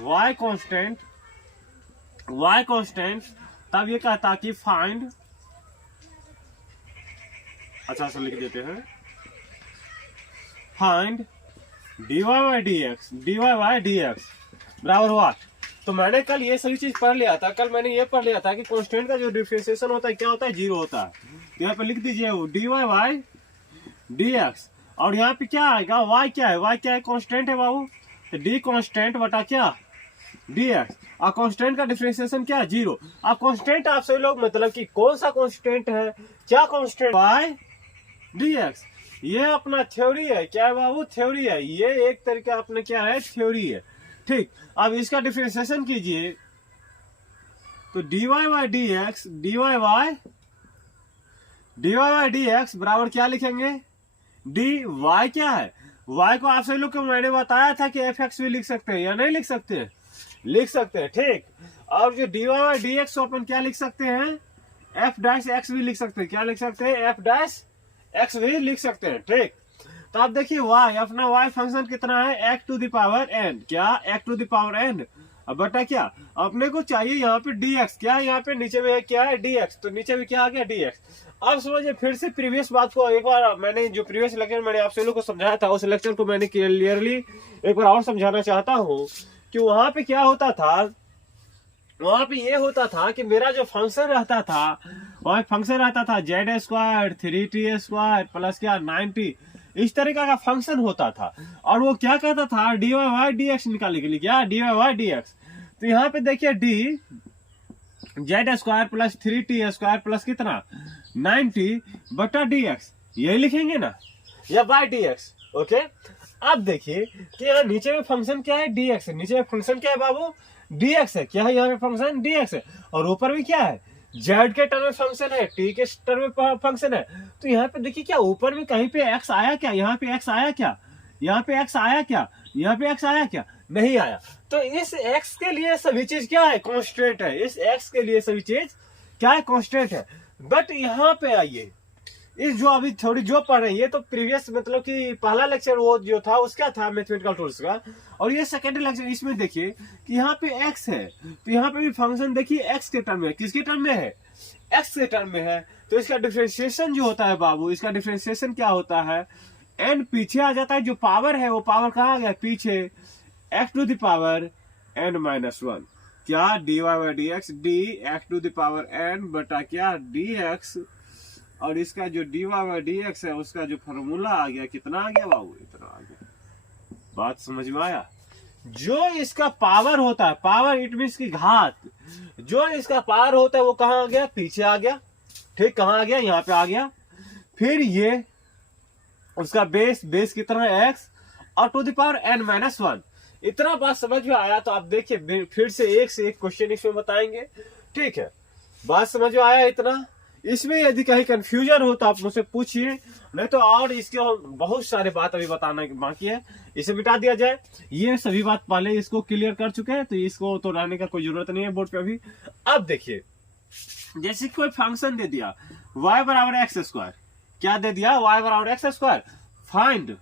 y constant, तब ये कहता कि फाइंड, अच्छा से लिख देते हैं, find dy by D x बराबर व्हाट। तो मैंने कल ये सभी चीज पढ़ लिया था, कल मैंने ये पढ़ लिया था कि कांस्टेंट का जो डिफरेंशिएशन होता है क्या होता है, जीरो होता है। तो यहाँ पे लिख दीजिए dy बाई डी एक्स, और यहाँ पे क्या आएगा, y क्या है, कांस्टेंट है बाबू, तो डी कांस्टेंट बटा क्या डी एक्स, और कांस्टेंट का डिफरेंशिएशन क्या है, जीरो। अब कांस्टेंट आप सभी लोग मतलब कि कौन सा कांस्टेंट है, क्या कांस्टेंट, y डी एक्स, ये अपना थ्योरी है, क्या है बाबू, थ्योरी है, ये एक तरीका अपने क्या है, थ्योरी है, ठीक। अब इसका डिफरेंशिएशन कीजिए, तो dy by D x, dy by D x बराबर क्या लिखेंगे, डी वाई क्या है, y को आप सभी लोग को मैंने बताया था कि एफ एक्स भी लिख सकते हैं या नहीं लिख सकते हैं, लिख सकते हैं, ठीक। और जो dy बाई डी एक्स को अपन क्या लिख सकते हैं, एफ डैश एक्स भी लिख सकते हैं, क्या लिख सकते हैं, एफ डैश एक्स भी लिख सकते हैं, ठीक। तो आप देखिए y, अपना y फंक्शन कितना है, x to the power n, क्या x to the power n, अब बटा क्या अपने को चाहिए यहाँ पे dx, क्या है यहाँ पे नीचे में है, क्या है dx, तो नीचे में क्या आ गया dx। अब समझिए फिर से प्रीवियस बात को, एक बार मैंने जो प्रीवियस लेक्चर मैंने आप लोगों को समझाया था, उस लेक्चर को मैंने क्लियरली एक बार और समझाना चाहता हूँ कि वहां पे क्या होता था, वहां पे ये होता था कि मेरा जो फंक्शन रहता था, वह फंक्शन रहता था Z square 3t square plus क्या 9t, इस तरीका का फंक्शन होता था। और वो क्या कहता था, dy बाई डी एक्स निकालने के लिए, क्या dy बाई डी एक्स। तो यहाँ पे देखिए D Z square plus 3t square plus कितना 9t बटा डी एक्स, यही लिखेंगे ना, या बाई डी एक्स, ओके। अब देखिए कि यहाँ नीचे में फंक्शन क्या है, डी एक्स है, नीचे में फंक्शन क्या है बाबू, डी एक्स है, क्या है यहाँ पे फंक्शन डी एक्स है, और ऊपर भी क्या है, जेड के टर्म में फंक्शन है, टी के टर्म में फंक्शन है। तो यहाँ पे देखिए क्या ऊपर में कहीं पे एक्स आया क्या, यहाँ पे एक्स आया क्या, यहाँ पे एक्स आया क्या, यहाँ पे एक्स आया क्या, नहीं आया। तो इस एक्स के लिए सभी चीज क्या है, कांस्टेंट है, इस एक्स के लिए सभी चीज क्या है, कांस्टेंट है। बट यहाँ पे आइए, इस जो अभी थोड़ी जो पढ़ रही है, तो प्रीवियस मतलब कि पहला लेक्चर वो जो था उसका था मैथमेटिकल टूल्स का, और ये सेकेंड लेक्चर, इसमें देखिए कि यहाँ पे x है, तो यहाँ पे भी फंक्शन देखिए x के टर्म में, किसके टर्म में है, x के टर्म में है। तो इसका डिफरेंशिएशन जो होता है बाबू, इसका डिफरेंशिएशन क्या होता है, n पीछे आ जाता है, जो पावर है वो पावर कहाँ आ गया पीछे, x to the power n minus 1, क्या dy by D X, D X to the power n बटा क्या dx, और इसका जो dy बाई डी एक्स है उसका जो फॉर्मूला आ गया, कितना आ गया बाबू, इतना आ गया। बात समझ में आया। जो इसका पावर होता है, पावर इट मीन्स की घात, जो इसका पावर होता है वो कहाँ आ गया, पीछे आ गया, ठीक, कहाँ आ गया, यहाँ पे आ गया। फिर ये उसका बेस कितना है x, और to the power n minus 1। इतना बात समझ में आया। तो आप देखिए फिर से एक क्वेश्चन इसमें बताएंगे, ठीक है, बात समझ में आया इतना। इसमें यदि कहीं कंफ्यूजन हो तो आप मुझसे पूछिए, नहीं तो और इसके बहुत सारे बात अभी बताना बाकी है, इसे मिटा दिया जाए। ये सभी बात पहले इसको क्लियर कर चुके हैं, तो इसको तो लाने का कोई जरूरत नहीं है बोर्ड पे अभी। अब देखिए, जैसे कोई फंक्शन दे दिया y बराबर एक्स स्क्वायर, क्या दे दिया, y बराबर एक्स स्क्वायर, फाइंड